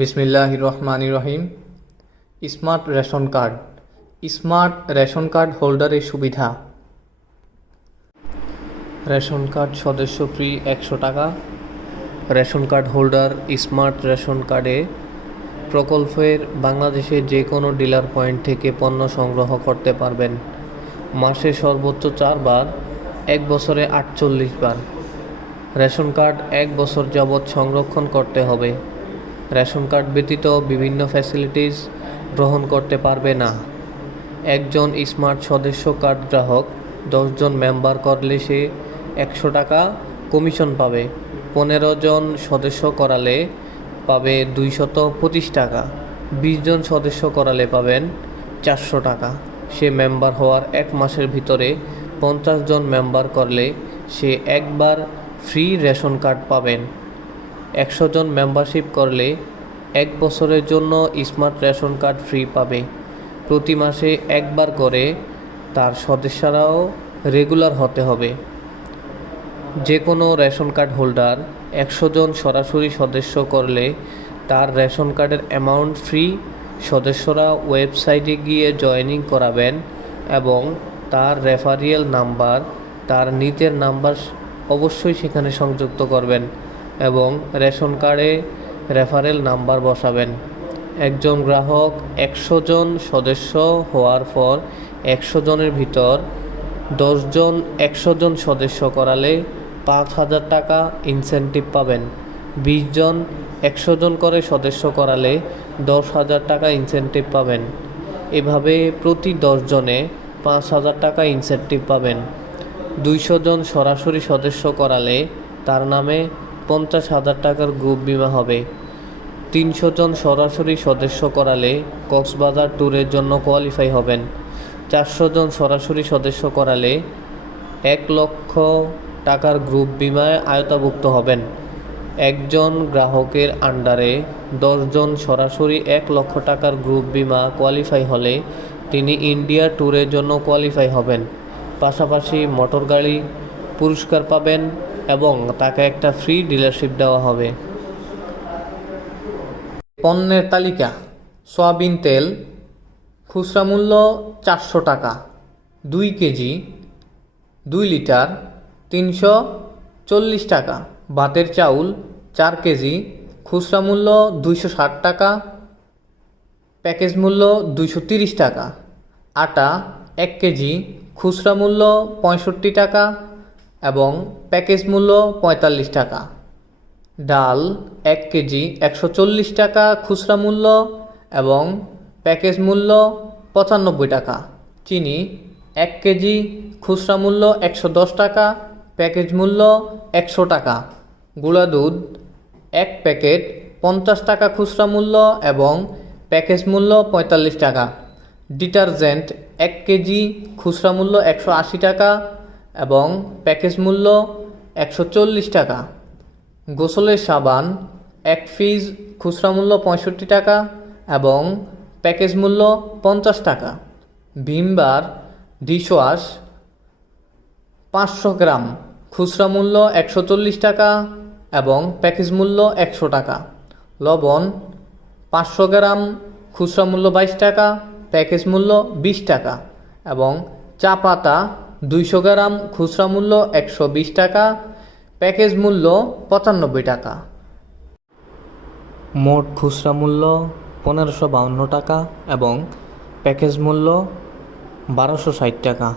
বিসমিল্লাহির রহমানির রহিম। Smart ration card. Smart ration card হোল্ডারের সুবিধা: রেশন কার্ড সদস্য ফ্রি 100 টাকা। Ration card holder smart ration কার্ডে প্রকল্পের বাংলাদেশের যে কোনো ডিলার পয়েন্ট থেকে পণ্য সংগ্রহ করতে পারবেন। মাসে সর্বোচ্চ 4 বার, 1 বছরে 48 বার। রেশন কার্ড 1 বছর যাবৎ সংরক্ষণ করতে হবে। রেশন কার্ড ব্যতীত বিভিন্ন ফ্যাসিলিটিস গ্রহণ করতে পারবে না। একজন স্মার্ট সদস্য কার্ড গ্রাহক 10 জন মেম্বার করলে সে 100 টাকা কমিশন পাবে। 15 জন সদস্য করালে পাবে 225 টাকা। 20 জন সদস্য করালে পাবেন 400 টাকা। সে মেম্বার হওয়ার 1 মাসের ভিতরে 50 জন মেম্বার করলে সে একবার ফ্রি রেশন কার্ড পাবেন। 100 জন মেম্বারশিপ করলে 1 বছরের জন্য স্মার্ট রেশন কার্ড ফ্রি পাবে। প্রতি মাসে একবার করে তার সদস্যরাও রেগুলার হতে হবে। যে কোনো রেশন কার্ড হোল্ডার 100 জন সরাসরি সদস্য করলে তার রেশন কার্ডের অ্যামাউন্ট ফ্রি। সদস্যরা ওয়েবসাইটে গিয়ে জয়েনিং করাবেন এবং তার রেফারিয়াল নাম্বার, তার নিজের নাম্বার অবশ্যই সেখানে সংযুক্ত করবেন এবং রেশন কার্ডে রেফারেল নাম্বার বসাবেন। একজন গ্রাহক 100 জন সদস্য হওয়ার পর 100 জনের ভিতর 10 জন 100 জন সদস্য করালে 5,000 টাকা ইনসেন্টিভ পাবেন। 20 জন 100 জন করে সদস্য করালে 10,000 টাকা ইনসেন্টিভ পাবেন। এভাবে প্রতি 10 জনে 5,000 টাকা ইনসেন্টিভ পাবেন। 200 জন সরাসরি সদস্য করালে তার নামে 50,000 টাকার গ্রুপ বিমা হবে। 300 জন সরাসরি সদস্য করালে কক্সবাজার ট্যুরের জন্য কোয়ালিফাই হবেন। 400 জন সরাসরি সদস্য করালে 1 লক্ষ টাকার গ্রুপ বিমায় আওতাভুক্ত হবেন। একজন গ্রাহকের আন্ডারে 10 জন সরাসরি 1 লক্ষ টাকার গ্রুপ বিমা কোয়ালিফাই হলে তিনি ইন্ডিয়া ট্যুরের জন্য কোয়ালিফাই হবেন। পাশাপাশি মোটর গাড়ি পুরস্কার পাবেন এবং তাকে একটা ফ্রি ডিলারশিপ দেওয়া হবে। পণ্যের তালিকা: সয়াবিন তেল খুচরা মূল্য 400 টাকা, 2 কেজি 2 লিটার 340 টাকা। ভাতের চাউল 4 কেজি খুচরা মূল্য 260 টাকা, প্যাকেজ মূল্য 230 টাকা। আটা 1 কেজি খুচরা মূল্য 65 টাকা এবং প্যাকেজ মূল্য 45 টাকা। ডাল 1 কেজি 140 টাকা খুচরা মূল্য এবং প্যাকেজ মূল্য 95 টাকা। চিনি 1 কেজি খুচরা মূল্য 110 টাকা, প্যাকেজ মূল্য 100 টাকা। গুঁড়া দুধ 1 প্যাকেট 50 টাকা খুচরা মূল্য এবং প্যাকেজ মূল্য 45 টাকা। ডিটারজেন্ট 1 কেজি খুচরা মূল্য 180 টাকা এবং প্যাকেজ মূল্য 140 টাকা। গোসলের সাবান 1 পিস খুচরা মূল্য 65 টাকা এবং প্যাকেজ মূল্য 50 টাকা। ভিম বার ডিশওয়াশ 500 গ্রাম খুচরা মূল্য 140 টাকা এবং প্যাকেজ মূল্য 100 টাকা। লবণ 500 গ্রাম খুচরা মূল্য 22 টাকা, প্যাকেজ মূল্য 20 টাকা এবং চা পাতা 200 গ্রাম খুচরা মূল্য 120 টাকা, প্যাকেজ মূল্য 95 টাকা। মোট খুচরা মূল্য 1552 টাকা এবং প্যাকেজ মূল্য 1260 টাকা।